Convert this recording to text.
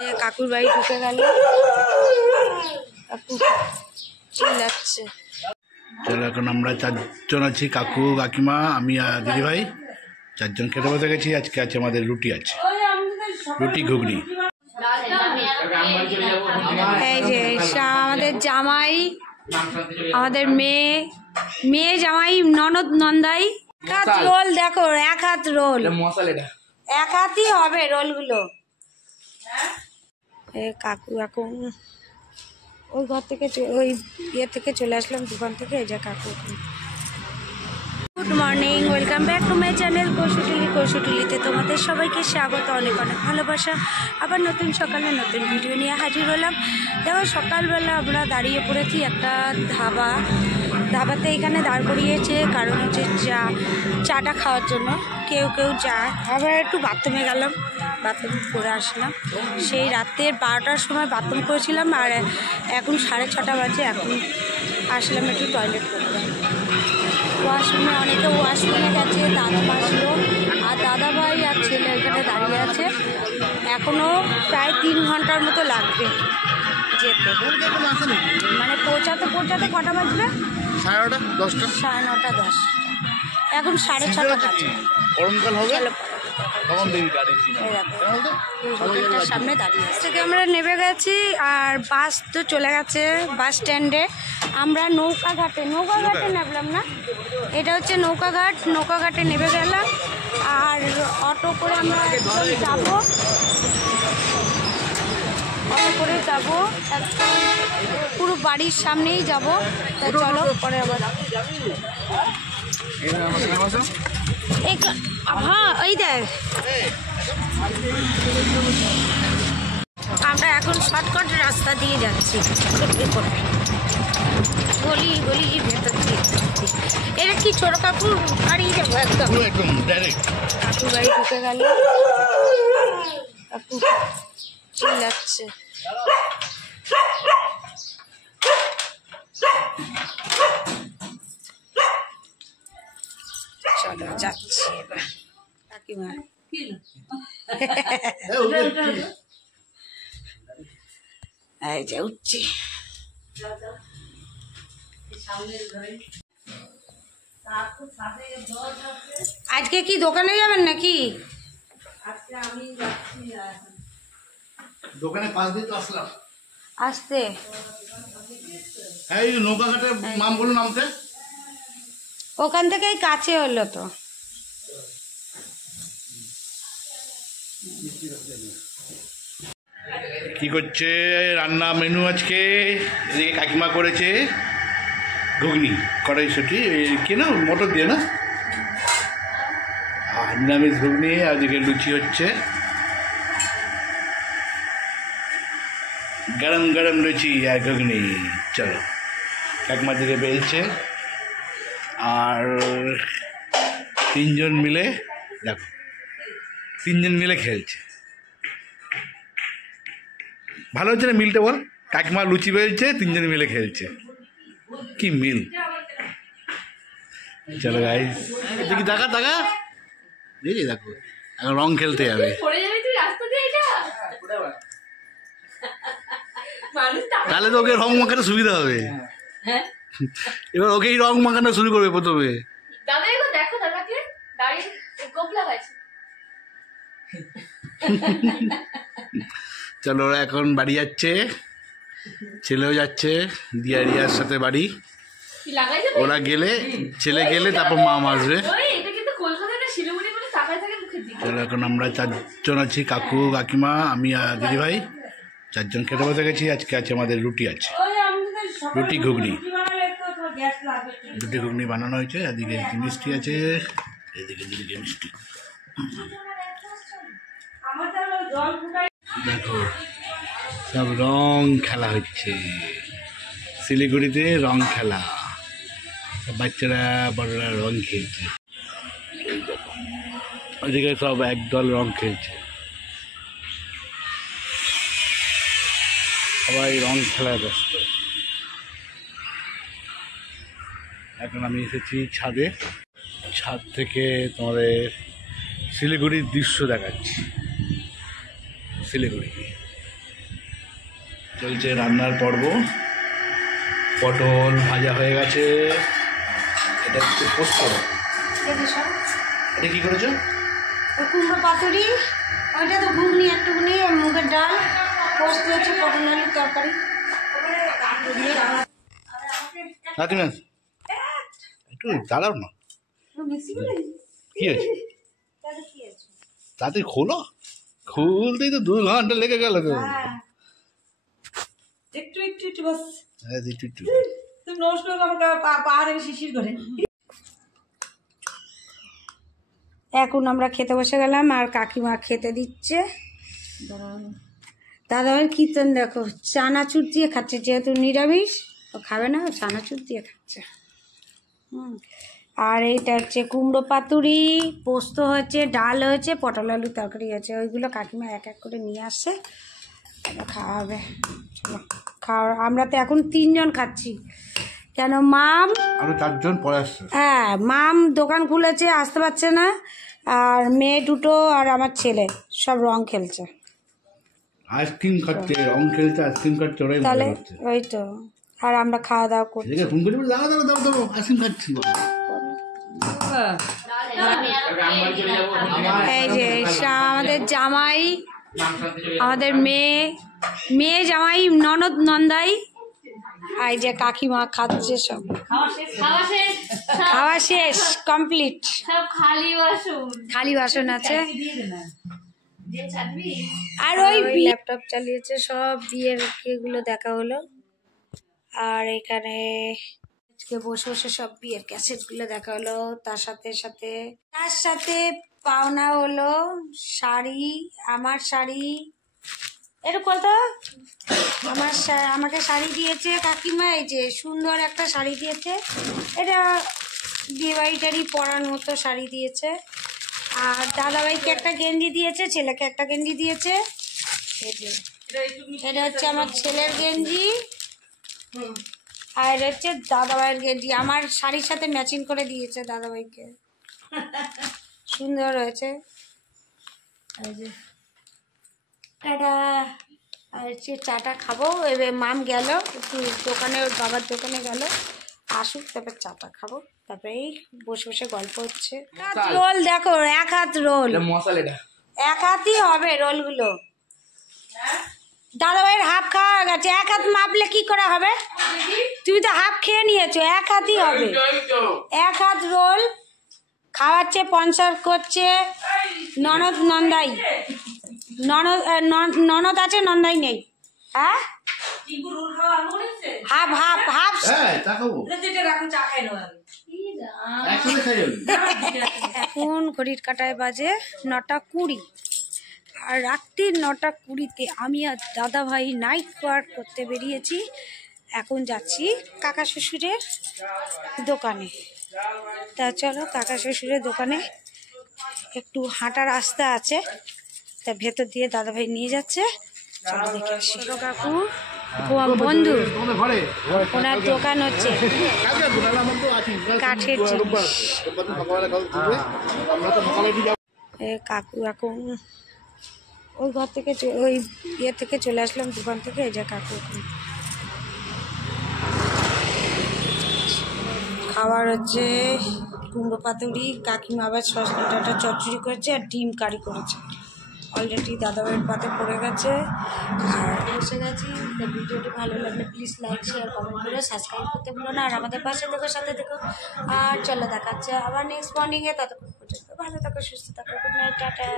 কাকুর বাড়ি ঢুকে গেল, কাকু চিল্লাচ্ছে। চলো এখন আমরা চারজন আছি, কাকু কাকিমা আমি আর দিদি ভাই, চারজন খেতে বসে গেছি। আজকে আছে আমাদের রুটি, আছে রুটি ঘুগনি। এই যে আমাদের জামাই, আমাদের মেয়ে জামাই, ননদ নন্দাই। হাত রোল দেখো, এক হাত রোল, এক হাতই হবে রোলগুলো। কাকু এখন ওই ঘর থেকে, ওই ইয়ে থেকে চলে আসলাম দোকান থেকে। এই যে কাকু। Good morning, welcome back to my channel কৌশুটুলিতে তোমাদের সবাইকে স্বাগত, অনেক অনেক ভালোবাসা। আবার নতুন সকালে নতুন ভিডিও নিয়ে হাজির হলাম। দেখো সকালবেলা আমরা দাঁড়িয়ে পড়েছি একটা ধাবাতে। এখানে দাঁড় করিয়েছে কারণ হচ্ছে চাটা খাওয়ার জন্য। কেউ চা, আবার একটু বাথরুমে গেলাম, বাথরুম করে আসলাম। সেই রাতের 12টার সময় বাথরুম করেছিলাম, আর এখন 6:30 বাজে। এখন আসলাম একটু টয়লেট করতে। ওয়াশরুমে অনেকে ওয়াশরুমে গেছে, দাদা আসলো, আর দাদা ভাই আর ছেলে এখানে দাঁড়িয়ে আছে। এখনও প্রায় 3 ঘন্টার মতো লাগবে যেতে, মানে পৌঁছাতে কটা বাজবে? 9:30 10টা, 9:30 10টা। এখন 6:30 বাজে। গরমকাল হবে তখন দেখি গাড়ি সামনে দাঁড়িয়ে থেকে আমরা নেমে গেছি, আর বাস তো চলে গেছে বাস স্ট্যান্ডে। আমরা নৌকাঘাটে নামলাম না, এটা হচ্ছে নৌকাঘাটে নেমে গেলাম। আর অটো করে আমরা যাবো, পুরো বাড়ির সামনেই যাবো। তা চলো পরে আবার। হ্যাঁ এই দেখ, আমরা এখন শর্টকাট রাস্তা দিয়ে যাচ্ছি, গলি ভেতর দিয়ে। এটা কি ছোট কাকুর বাড়ি যাবো, একদম ডাইরেক্ট কাকুর বাড়ি ঢুকে গেল, কাকু চিল্লাচ্ছে। চলো যাচ্ছি এবার। কাকিমা এই যে উঠছি। আজকে কি দোকানে যাবেন নাকি? দোকানে পাশ দিয়ে তো আসলাম আসতে। এই নৌকাঘাটে নাম বলো, নামতে ওখান থেকেই কাছে হলো তো। কি করছে রান্না মেনু আজকে? এদিকে কাকিমা করেছে ঘুগনি, কড়াইশুঁটি কি না মটর দিয়ে না, আর নিরামিষ ঘুগনি। আর এদিকে লুচি হচ্ছে, গরম গরম লুচি আর ঘুগনি। চলো কাকিমা দিকে বেলছে, আর 3জন মিলে দেখো, 3জন মিলে খেলছে। ভালো হচ্ছে না মিলটা বল? কাকিমা লুচি বেলছে, 3জন মিলে খেলছে, কি মিল। চলো গাইস, দেখি দেখা দেখি, দেখো এখন রং খেলতে যাবে। তাহলে তো ওকে রং মাখাতে সুবিধা হবে। এবার ওকেই রং মাখানো শুরু করবে প্রথমে। চলো ওরা এখন বাড়ি যাচ্ছে, ছেলেও যাচ্ছে দিয়ারিয়ার সাথে বাড়ি। ওরা গেলে, ছেলে গেলে তারপর মা আসবে। চলো এখন আমরা 4জন আছি, কাকু কাকিমা আমি আর দিদি ভাই, 4জন খেতে বসে গেছি। আজকে আছে আমাদের রুটি, আছে রুটি ঘুগনি বানানো হয়েছে। এদিকে মিষ্টি আছে, এদিকে মিষ্টি। দেখো সব রং খেলা হচ্ছে, শিলিগুড়িতে রং খেলা, বাচ্চারা বড়রা রং খেলছে। ওদিকে সব একদল রং খেলছে, সবাই রং খেলায় ব্যস্ত। এখন আমি এসেছি ছাদে, ছাদ থেকে তোমাদের শিলিগুড়ির দৃশ্য দেখাচ্ছি। শিলিগুড়ি চলছে রান্নার পর্ব। পটল ভাজা হয়ে গেছে, এটা হচ্ছে পোস্ত। এটা কি করেছো? কুমড়ো পাতুরি, ওইটা তো ঘুগনি, একটুখানি মুগের ডাল, পোস্ত হচ্ছে, পটল আলুর তরকারি। তুমি একটু দাঁড়াও না, কি হয়েছে? তাতে খোলো, খুলতেই তো 2 ঘন্টা লেগে গেল। একটু একটু একটু বাস। হ্যাঁ একটু একটু। তুমি নমস্কার আমাকে পা থেকে শিশির করে। এখন আমরা খেতে বসে গেলাম, আর কাকিমা খেতে দিচ্ছে। দাদাভাই কীর্তন দেখো, চানাচুর দিয়ে খাচ্ছে, যেহেতু নিরামিষ ও খাবে না, চানাচুর দিয়ে খাচ্ছে। আর এইটা হচ্ছে কুমড়ো পাতুরি, পোস্ত হয়েছে, ডাল হয়েছে, পটল আলু তরকারি হয়েছে। ওইগুলো কাকিমা এক এক করে নিয়ে আসছে, খাওয়া হবে। চলো খাওয়া। আমরা তো এখন 3 জন খাচ্ছি, কেন মাম আরো 4 জন পরে আসছে। হ্যাঁ, মাম দোকান খুলেছে, আসতে পারছে না। আর মেয়ে দুটো আর আমার ছেলে সব রং খেলছে, আইসক্রিম খাচ্ছে, রং খেলছে, আইসক্রিম খাচ্ছে, ওরাই মজা তাহলে করছে। ওই তো। আর আমরা খাওয়া দাওয়া করছি। এদিকে ফোন করে বলে, দাঁড়াও দাঁড়াও দাঁড়াও দাঁড়াও, আইসক্রিম খাচ্ছি। এই যে আমাদের জামাই, আমাদের মেয়ে জামাই, ননদ নন্দাই, আর এই যে কাকিমা খাচ্ছে। সব খাওয়া শেষ, কমপ্লিট। খালি বাসন আছে। আর ওই ল্যাপটপ চালিয়েছে, সব বিয়ের এগুলো দেখা হলো। আর এখানে বসে বসে সব বিয়ের ক্যাসেটগুলো দেখা হলো। তার সাথে পাওনা হলো শাড়ি, আমার শাড়ি। এরকম তো আমাকে শাড়ি দিয়েছে কাকিমা, এই যে সুন্দর একটা শাড়ি দিয়েছে। এটা বিয়ে বাড়ি পরার মতো শাড়ি দিয়েছে। আর দাদাভাইকে একটা গেঞ্জি দিয়েছে, ছেলেকে একটা গেঞ্জি দিয়েছে। এই যে এটা হচ্ছে আমার ছেলের গেঞ্জি, আর এটা হচ্ছে দাদাভাইয়ের গেঞ্জি। আমার শাড়ির সাথে ম্যাচিং করে দিয়েছে দাদাভাইকে, সুন্দর হয়েছে। এই যে এটা, আর হচ্ছে চাটা খাবো। এবার মাম গেল একটু দোকানে, ওর বাবার দোকানে গেল, আসুক তারপর চাটা খাবো। তারপরে এই বসে বসে গল্প হচ্ছে। রোল দেখো, 1 হাত রোল, 1 হাতই হবে রোলগুলো। দাদাভাইয়ের হাফ খাওয়া গেছে, 1 হাত মাপলে কি করে হবে? তুমি তো হাফ খেয়ে নিয়েছো, 1 হাতই হবে। 1 হাত রোল খাওয়াচ্ছে, স্পন্সর করছে ননদ নন্দাই। ননদ আছে, নন্দাই নেই। হ্যাঁ, হাফ হাফ হাফ। এখন ঘড়ির কাঁটায় বাজে 9:20, আর রাত্রির 9:20-তে আমি আর দাদাভাই নাইট ওয়ার্ক করতে বেরিয়েছি। এখন যাচ্ছি কাকা শ্বশুরের দোকানে। তা চলো, কাকা শ্বশুরের দোকানে একটু হাঁটা রাস্তা আছে, তা ভেতর দিয়ে দাদাভাই নিয়ে যাচ্ছে। চলো দেখে আসি। কাকু বন্ধু, ওনার দোকান হচ্ছে কাঠের জিনিস। কাকু এখন ওই ঘর থেকে, ওই ইয়ে থেকে চলে আসলাম দোকান থেকে। এই যে কাকু খাবার হচ্ছে কুমড়ো পাতুরি, কাকিমা আবার সজনে ডাঁটা চচ্চড়ি করেছে, আর ডিম কারি করেছে। অলরেডি দাদাভাইয়ের পাতে পড়ে গেছে, আর বসে গেছি। ভিডিওটি ভালো লাগলে প্লিজ লাইক, শেয়ার, কমেন্ট করে সাবস্ক্রাইব করতে ভুলো না। আর আমাদের পাশে দেখো, সাথে দেখো। আর চলো দেখাচ্ছে আবার নেক্সট মর্নিংয়ে। ততক্ষণ পর্যন্ত ভালো থাকো, সুস্থ থাকো। Good night, tata.